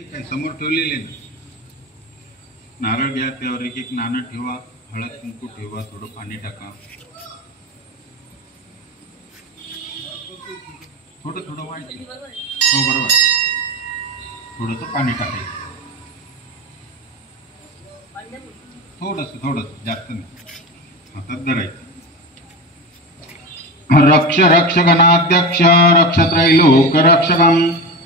काय समोर ठेवलेले ना, नारळ घ्या, त्यावर एक एक नाणं ठेवा, हळद कुंकू ठेवा, थोडं पाणी टाका, थोडं थोडं वाढायचं. हो बरोबर, थोडंसं पाणी टाकायचं, थोडंसं जास्त नाही, हातात धरायचं. रक्ष रक्ष गणाध्यक्ष रक्षत्रैलोक रक्षकं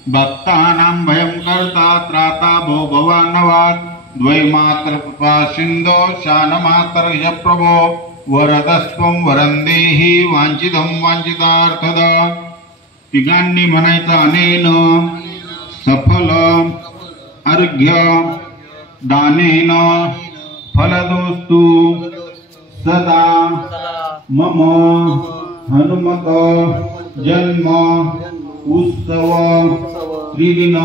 भक्तानां भयं कर्ता त्राता भो भवान्नवात् द्वैमात्र कृपा सिन्धो शानमात्र य प्रभो वरदस्त्वं वरं देहि वाञ्छितं वाञ्छितार्थद. तिघांनी म्हणायचं अनेन सफल अर्घ्य दानेन फलदोस्तु सदा मम हनुमत जन्म उत्सव त्रिदिन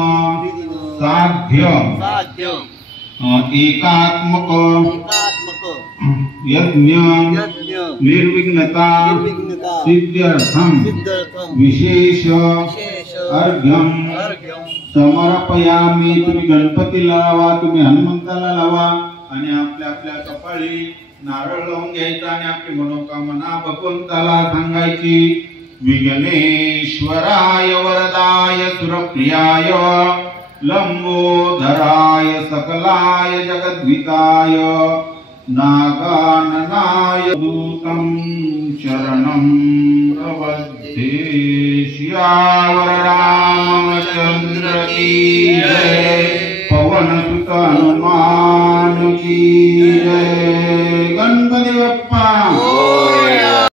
साध्य एकात्मक यज्ञ निर्विघ्नता सिद्ध्यर्थं विशेष अर्घ्यं समर्पयामि. तुम्ही गणपतीला लावा, तुम्ही हनुमंताला लावा आणि आपल्या आपल्या कपाळी नारळ लावून घ्यायचा आणि आपली मनोकामना भगवंताला सांगायची. विघ्नेश्वराय वरदाय सुरप्रियाय लंबोदराय सकलाय जगद्विताय नागाननाय दूतं शरणं प्रपद्ये. श्यावर रामचंद्र की जय. पवन सुत हनुमान